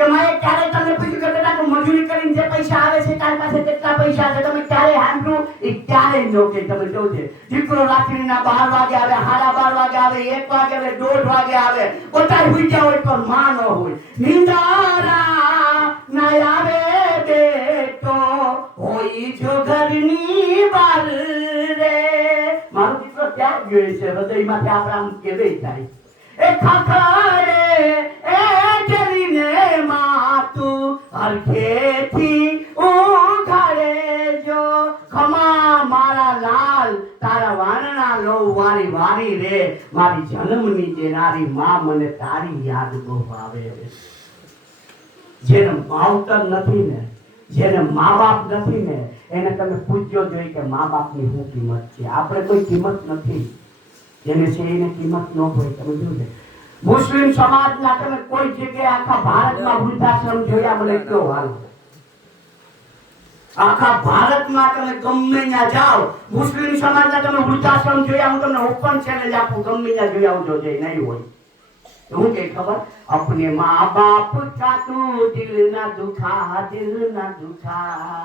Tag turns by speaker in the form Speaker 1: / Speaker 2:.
Speaker 1: કે મને ક્યારે તમને પૂછ્યું કે બેટા તું મજૂરી કરીને જે પૈસા આવે છે, તારી પાસે કેટલા પૈસા છે, તમે ક્યારે સાંભળ્યું એ ક્યારે ન કે તમે જોજે. દીકરો રાત્રિના બાર વાગે આવે, સાડા બાર વાગે આવે, એક વાગે આવે, દોઢ વાગે આવે. બધા હુઈ ગયા હોય પણ માં ન હોય. નિંદારા ના આવે બેટો, હોય જો ઘરની બાર રે. મારો દીકરો ત્યાં ગયો છે, હૃદયમાંથી આપણે આમ કેવાય જાય. એ ખખડે માતું હરખેથી ઉઘાડે જો ખમા મારા લાલ, તારા વારણા લો વારી વારી રે. મારી જન્મની દેનારી માં મને તારી યાદ બહુ આવે જેને માવતર નથી ને, જેને મા બાપ નથી ને, એને તમે પૂછજો જોઈએ કે મા બાપની શું કિંમત છે. આપણે કોઈ કિંમત નથી. જેને છે એને કિંમત ન હોય, તમે જોજો. મુસ્લિમ સમાજના તમે કોઈ જગ્યાએ આખા ભારતમાં વૃદ્ધાશ્રમ જોયા મને કયો હાલ. આખા ભારતમાં તમે ગમે ત્યાં જાઓ, મુસ્લિમ સમાજના તમે વૃદ્ધાશ્રમ જોયા, હું તમને ઓપન ચેલેન્જ આપું, ગમે ત્યાં જોયા આવજો, જે નહીં હોય. હું કે ખબર? અપને મા બાપ કા તું દિલ ના દુખા દિલ ના દુખા.